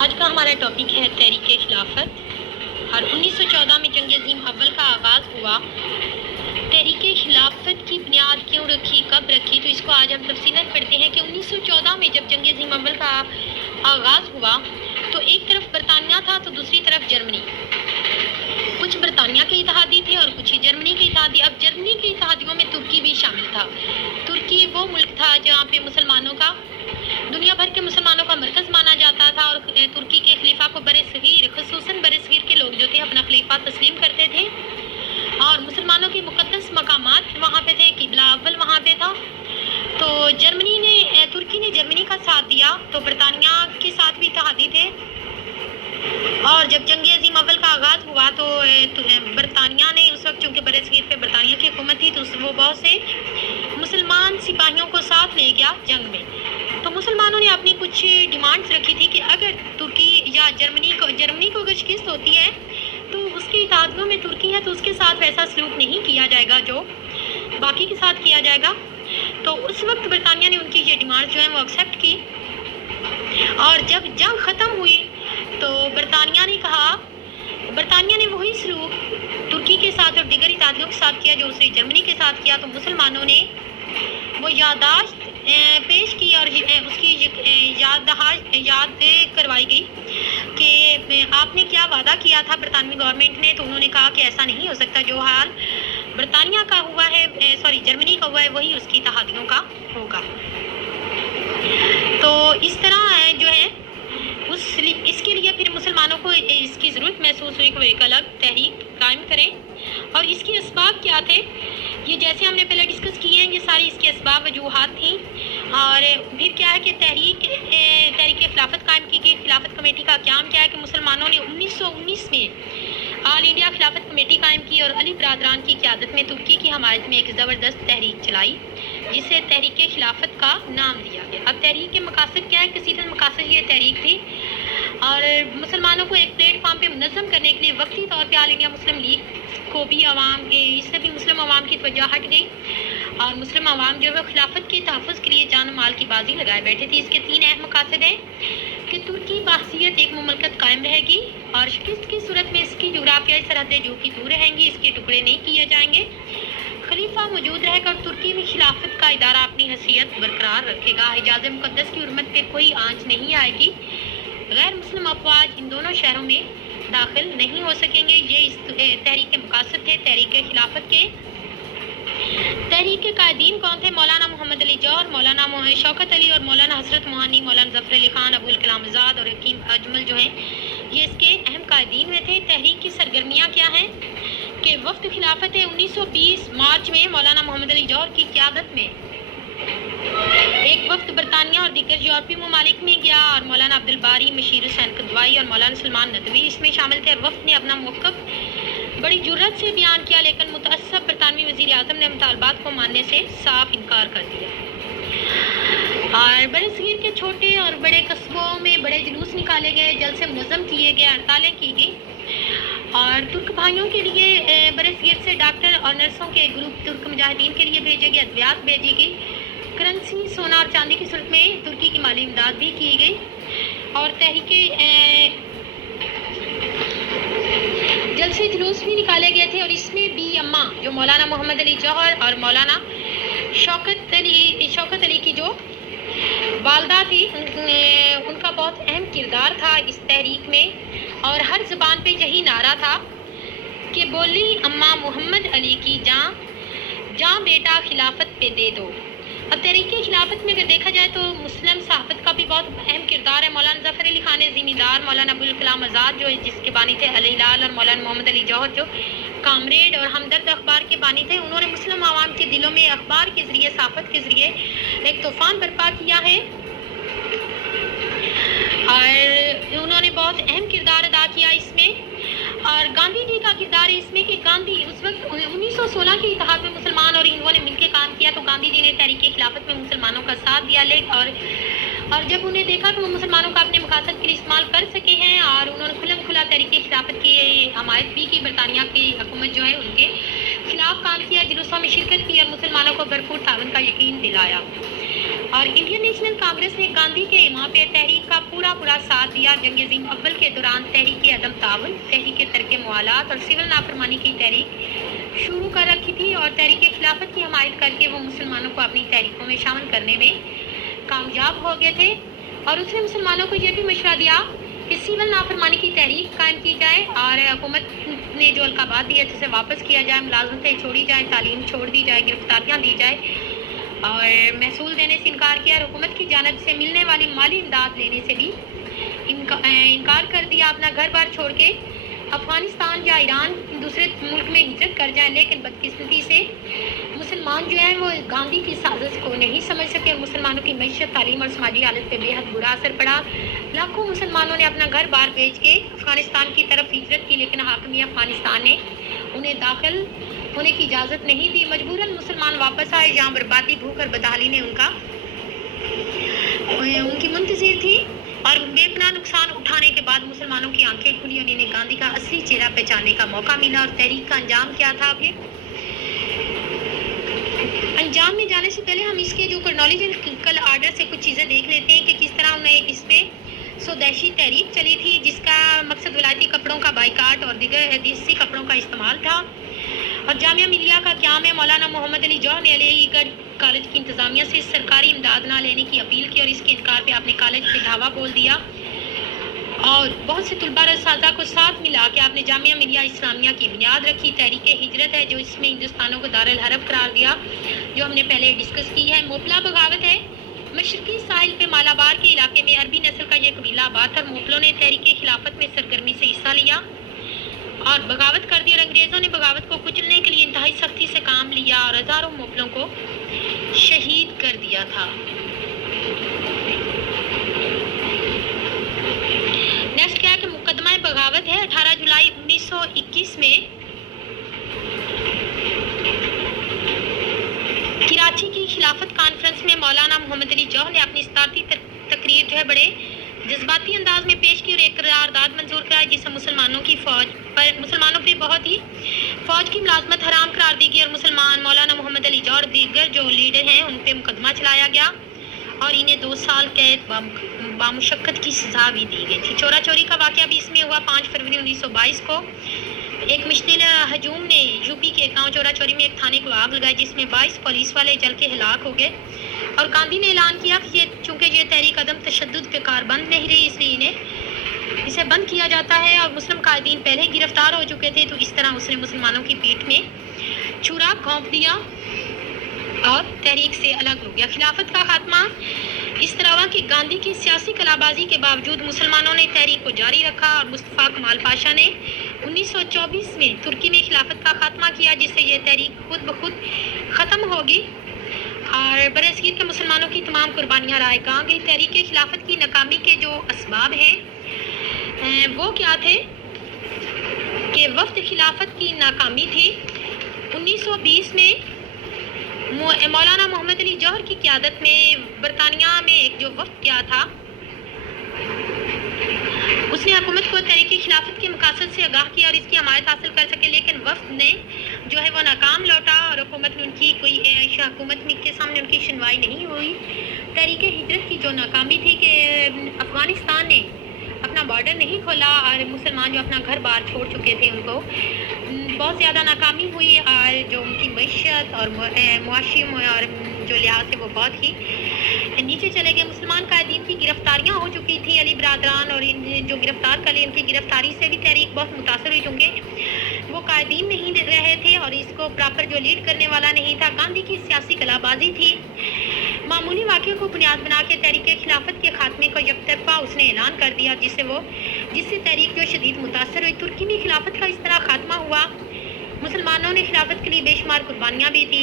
آج کا ہمارا ٹاپک ہے تحریک خلافت اور 1914 میں جنگ عظیم اول کا آغاز ہوا۔ تحریک خلافت کی بنیاد کیوں رکھی، کب رکھی، تو اس کو آج ہم تفصیلاً پڑھتے ہیں کہ 1914 میں جب جنگ عظیم اول کا آغاز ہوا تو ایک طرف برطانیہ تھا تو دوسری طرف جرمنی۔ کچھ برطانیہ کے اتحادی تھے اور کچھ جرمنی کے اتحادی۔ اب جرمنی کے اتحادیوں میں ترکی بھی شامل تھا۔ ترکی وہ ملک تھا جہاں پہ دنیا بھر کے مسلمانوں کا مرکز مانا جاتا تھا، اور ترکی کے خلیفہ کو برصغیر، خصوصاً برصغیر کے لوگ جو تھے اپنا خلیفہ تسلیم کرتے تھے، اور مسلمانوں کے مقدس مقامات وہاں پہ تھے، قبلہ اول وہاں پہ تھا۔ تو ترکی نے جرمنی کا ساتھ دیا، تو برطانیہ کے ساتھ بھی اتحادی تھے۔ اور جب جنگ عظیم اول کا آغاز ہوا تو برطانیہ نے اس وقت، چونکہ برصغیر پہ برطانیہ کی حکومت تھی، تو وہ بہت سے مسلمان سپاہیوں کو ساتھ لے گیا جنگ میں۔ تو مسلمانوں نے اپنی کچھ ڈیمانڈز رکھی تھی کہ اگر ترکی یا جرمنی کو اگر شکست ہوتی ہے تو اس کے اتحادیوں میں ترکی ہے تو اس کے ساتھ ویسا سلوک نہیں کیا جائے گا جو باقی کے ساتھ کیا جائے گا۔ تو اس وقت برطانیہ نے ان کی یہ ڈیمانڈ جو ہیں وہ ایکسیپٹ کی، اور جب جنگ ختم ہوئی تو برطانیہ نے وہی سلوک ترکی کے ساتھ اور دیگر اتحادیوں کے ساتھ کیا جو اس نے جرمنی کے ساتھ کیا۔ تو مسلمانوں نے وہ یادداشت پیش کی اور اس کی یاد کروائی گئی کہ آپ نے کیا وعدہ کیا تھا برطانوی گورنمنٹ نے۔ تو انہوں نے کہا کہ ایسا نہیں ہو سکتا، جو حال برطانیہ کا ہوا ہے، جرمنی کا ہوا ہے، وہی اس کی اتحادیوں کا ہوگا۔ تو اس طرح جو ہے اس کے لیے پھر مسلمانوں کو اس کی ضرورت محسوس ہوئی کہ وہ ایک الگ تحریک قائم کریں، اور اس کے اسباب کیا تھے یہ جیسے ہم نے پہلے ڈسکس کیے ہیں، یہ ساری اس کے اسباب وجوہات تھیں۔ اور پھر کیا ہے کہ تحریک خلافت قائم کی گئی۔ خلافت کمیٹی کا قیام کیا ہے کہ مسلمانوں نے 1919 میں آل انڈیا خلافت کمیٹی قائم کی اور علی برادران کی قیادت میں ترکی کی حمایت میں ایک زبردست تحریک چلائی جسے تحریک خلافت کا نام دیا گیا۔ اب تحریک کے مقاصد کیا ہے؟ کثیرت مقاصد یہ تحریک تھی، اور مسلمانوں کو ایک پلیٹ فارم پہ منظم کرنے کے لیے وقتی طور پہ آل انڈیا مسلم لیگ کو بھی اس سے بھی مسلم عوام کی توجہ ہٹ گئی، اور مسلم عوام جو ہے خلافت کے تحفظ کے لیے جان و مال کی بازی لگائے بیٹھے تھے۔ اس کے 3 اہم مقاصد ہیں کہ ترکی بحیثیت ایک مملکت قائم رہے گی، اور شکست کی صورت میں اس کی جغرافیائی سرحدیں جو کہ دور رہیں گی، اس کے ٹکڑے نہیں کیے جائیں گے، خلیفہ موجود رہے گا، اور ترکی میں خلافت کا ادارہ اپنی حیثیت برقرار رکھے گا، حجاز مقدس کی حرمت پہ کوئی آنچ نہیں آئے گی، غیر مسلم افواج ان دونوں شہروں میں داخل نہیں ہو سکیں گے۔ یہ اس تحریک کے مقاصد تھے تحریک خلافت کے۔ تحریک کے قائدین کون تھے؟ مولانا محمد علی جوہر، مولانا شوکت علی اور مولانا حضرت موہانی، مولانا ظفر علی خان، ابوالکلام آزاد اور حکیم اجمل جو ہیں یہ اس کے اہم قائدین میں تھے۔ تحریک کی سرگرمیاں کیا ہیں کہ وقت خلافت 1920 مارچ میں مولانا محمد علی جوہر کی قیادت میں ایک وفد برطانیہ اور دیگر یورپی ممالک میں گیا، اور مولانا عبدالباری، مشیر حسین قدوائی اور مولانا سلمان ندوی اس میں شامل تھے۔ وفد نے اپنا موقف بڑی جرأت سے بیان کیا، لیکن متعصب برطانوی وزیر اعظم نے مطالبات کو ماننے سے صاف انکار کر دیا، اور برصغیر کے چھوٹے اور بڑے قصبوں میں بڑے جلوس نکالے گئے، جلسے منظم کیے گئے، ہڑتالیں کی گئی، اور ترک بھائیوں کے لیے برصغیر سے ڈاکٹر اور نرسوں کے گروپ ترک مجاہدین کے لیے بھیجے گئے، ادویات بھیجی گئی، کرنسی سونا اور چاندی کی صورت میں ترکی کی مالی امداد بھی کی گئی، اور جلسے جلوس بھی نکالے گئے تھے، اور اس میں بھی اماں جو مولانا محمد علی جوہر اور مولانا شوکت علی کی جو والدہ تھی ان کا بہت اہم کردار تھا اس تحریک میں، اور ہر زبان پہ یہی نعرہ تھا کہ بولی اماں محمد علی کی جاں بیٹا خلافت پہ دے دو۔ اب تحریک خلافت میں اگر دیکھا جائے تو مسلم صحافت کا بھی بہت اہم کردار ہے۔ مولانا ظفر علی خان زمیندار، مولانا ابوالکلام آزاد جو جس کے بانی تھے الہلال، اور مولانا محمد علی جوہر جو کامریڈ اور ہمدرد اخبار کے بانی تھے، انہوں نے مسلم عوام کے دلوں میں اخبار کے ذریعے، صحافت کے ذریعے ایک طوفان برپا کیا ہے، اور انہوں نے بہت اہم کردار ادا کیا اس میں۔ اور گاندھی جی کا کردار ہے اس میں کہ گاندھی اس وقت 1916 کے اتحاد میں مسلمان اور ہندوؤں نے مل کے کام کیا، تو گاندھی جی نے تحریک خلافت میں مسلمانوں کا ساتھ دیا، اور جب انہیں دیکھا کہ وہ مسلمانوں کا اپنے مقاصد کے لیے استعمال کر سکے ہیں، اور انہوں نے کھلم کھلا تحریک خلافت کی حمایت بھی کی، برطانیہ کی حکومت جو ہے ان کے خلاف کام کیا، جلوسوں میں شرکت کی، اور مسلمانوں کو بھرپور تعاون کا یقین دلایا۔ اور انڈین نیشنل کانگریس نے گاندھی کے ایما پہ تحریک کا پورا ساتھ دیا۔ جنگ عظیم اول کے دوران تحریک عدم تعاون، تحریک ترک موالات اور سول نافرمانی کی تحریک شروع کر رکھی تھی اور تحریک خلافت کی حمایت کر کے وہ مسلمانوں کو اپنی تحریکوں میں شامل کرنے میں کامیاب ہو گئے تھے۔ اور اس نے مسلمانوں کو یہ بھی مشورہ دیا کہ سول نافرمانی کی تحریک قائم کی جائے اور حکومت نے جو القابات دیے اسے واپس کیا جائے، ملازمتیں چھوڑی جائیں، تعلیم چھوڑ دی جائے، گرفتاریاں دی جائے اور محصول دینے سے انکار کیا اور حکومت کی جانب سے ملنے والی مالی امداد لینے سے بھی انکار کر دیا۔ اپنا گھر بار چھوڑ کے افغانستان یا ایران دوسرے ملک میں ہجرت کر جائیں، لیکن بدقسمتی سے مسلمان جو ہیں وہ گاندھی کی سازش کو نہیں سمجھ سکے اور مسلمانوں کی معیشت، تعلیم اور سماجی حالت پہ بے حد برا اثر پڑا۔ لاکھوں مسلمانوں نے اپنا گھر بار بیچ کے افغانستان کی طرف ہجرت کی، لیکن حاکمیہ افغانستان نے انہیں داخل ہونے کی اجازت نہیں دی۔ مجبوراً مسلمان واپس آئے جہاں بربادی، بھوک اور بدحالی نے ان کی منتظر تھی اور بے پناہ نقصان اٹھانے کے بعد مسلمانوں کی آنکھیں کھلی اور انہیں گاندھی کا اصلی چہرہ پہچاننے کا موقع ملا۔ اور تحریک کا انجام کیا تھا؟ پھر انجام میں جانے سے پہلے ہم اس کے جو کرونالوجیکل آرڈر سے کچھ چیزیں دیکھ لیتے ہیں کہ کس طرح انہیں اس پہ سودیشی تحریک چلی تھی، جس کا مقصد ولایتی کپڑوں کا بائیکاٹ اور دیگر دیسی کپڑوں کا استعمال تھا۔ اور جامعہ ملیہ کا قیام ہے۔ مولانا محمد علی جوہر نے علی گڑھ کالج کی انتظامیہ سے سرکاری امداد نہ لینے کی اپیل کی اور اس کے انکار پہ آپ نے کالج پہ دھاوا بول دیا اور بہت سے طلباء اور اساتذہ کو ساتھ ملا کے آپ نے جامعہ ملیہ اسلامیہ کی بنیاد رکھی۔ تحریک ہجرت ہے جو اس میں ہندوستانوں کو دارالحرب قرار دیا، جو ہم نے پہلے ڈسکس کی ہے۔ موپلا بغاوت ہے۔ مشرقی ساحل پہ مالابار کے علاقے میں عربی نسل کا یہ قبیلہ آباد تھا۔ موپلوں نے تحریک خلافت میں سرگرمی سے حصہ لیا اور بغاوت کر دی اور انگریزوں نے بغاوت کو کچلنے کے لیے انتہائی سختی سے کام لیا اور ہزاروں موپلوں کو شہید کر دیا تھا۔ نیکسٹ کیا ہے کہ مقدمہ بغاوت ہے۔ 18 جولائی 1921 میں کراچی کی خلافت کانفرنس میں مولانا محمد علی جوہر نے اپنی صدارتی تقریر جو ہے بڑے جذباتی انداز میں پیش کی اور ایک قرارداد منظور کرائی جسے مسلمانوں پہ بہت ہی فوج کی ملازمت حرام قرار دی گئی اور مولانا محمد علی جوہر دیگر جو لیڈر ہیں ان پہ مقدمہ چلایا گیا اور انہیں 2 سال قید بامشقت کی سزا بھی دی گئی تھی۔ چورا چوری کا واقعہ بھی اس میں ہوا۔ 5 فروری 1922 کو ایک مشتعل ہجوم نے یوپی کے گاؤں چورا چوری میں ایک تھانے کو آگ لگائی جس میں 22 پولیس والے جل کے ہلاک ہو گئے اور گاندھی نے اعلان کیا کہ چونکہ یہ تحریک عدم تشدد پہ کاربند نہیں رہی اس لیے اسے بند کیا جاتا ہے اور مسلم قائدین پہلے ہی گرفتار ہو چکے تھے، تو اس طرح اس نے مسلمانوں کی پیٹھ میں چھرا گھونپ دیا اور تحریک سے الگ ہو گیا۔ خلافت کا خاتمہ اس طرح ہوا کہ گاندھی کی سیاسی کلابازی کے باوجود مسلمانوں نے تحریک کو جاری رکھا اور مصطفیٰ کمال پاشا نے 1924 میں ترکی میں خلافت کا خاتمہ کیا جس سے یہ تحریک خود بخود ختم ہوگی اور برصغیر کے مسلمانوں کی تمام قربانیاں رائے گاں گئی۔ تحریک خلافت کی ناکامی کے جو اسباب ہیں وہ کیا تھے کہ وفد خلافت کی ناکامی تھی۔ 1920 میں مولانا محمد علی جوہر کی قیادت میں برطانیہ میں ایک جو وفد کیا تھا اس نے حکومت کو تحریک خلافت کے مقاصد سے آگاہ کیا اور اس کی حمایت حاصل کر سکے، لیکن وفد نے جو ہے وہ ناکام لوٹا اور حکومت نے حکومت کے سامنے ان کی سنوائی نہیں ہوئی۔ تحریک ہجرت کی جو ناکامی تھی کہ افغانستان نے اپنا بارڈر نہیں کھولا اور مسلمان جو اپنا گھر بار چھوڑ چکے تھے ان کو بہت زیادہ ناکامی ہوئی اور جو ان کی معیشت اور معاشی اور جو لحاظ ہے وہ بہت ہی نیچے چلے گئے۔ مسلمان قائدین کی گرفتاریاں ہو چکی تھیں، علی برادران اور جو گرفتار کر لیے ان کی گرفتاری سے بھی تحریک بہت متاثر ہوئی کیونکہ وہ قائدین نہیں رہے تھے اور اس کو پراپر جو لیڈ کرنے والا نہیں تھا۔ گاندھی کی سیاسی کلابازی تھی۔ معمولی واقعے کو بنیاد بنا کے تحریک خلافت کے خاتمے کو یک طرفہ اس نے اعلان کر دیا جس سے تحریک جو شدید متاثر ہوئی۔ ترکی میں خلافت کا اس طرح خاتمہ ہوا۔ مسلمانوں نے خلافت کے لیے بے شمار قربانیاں بھی دی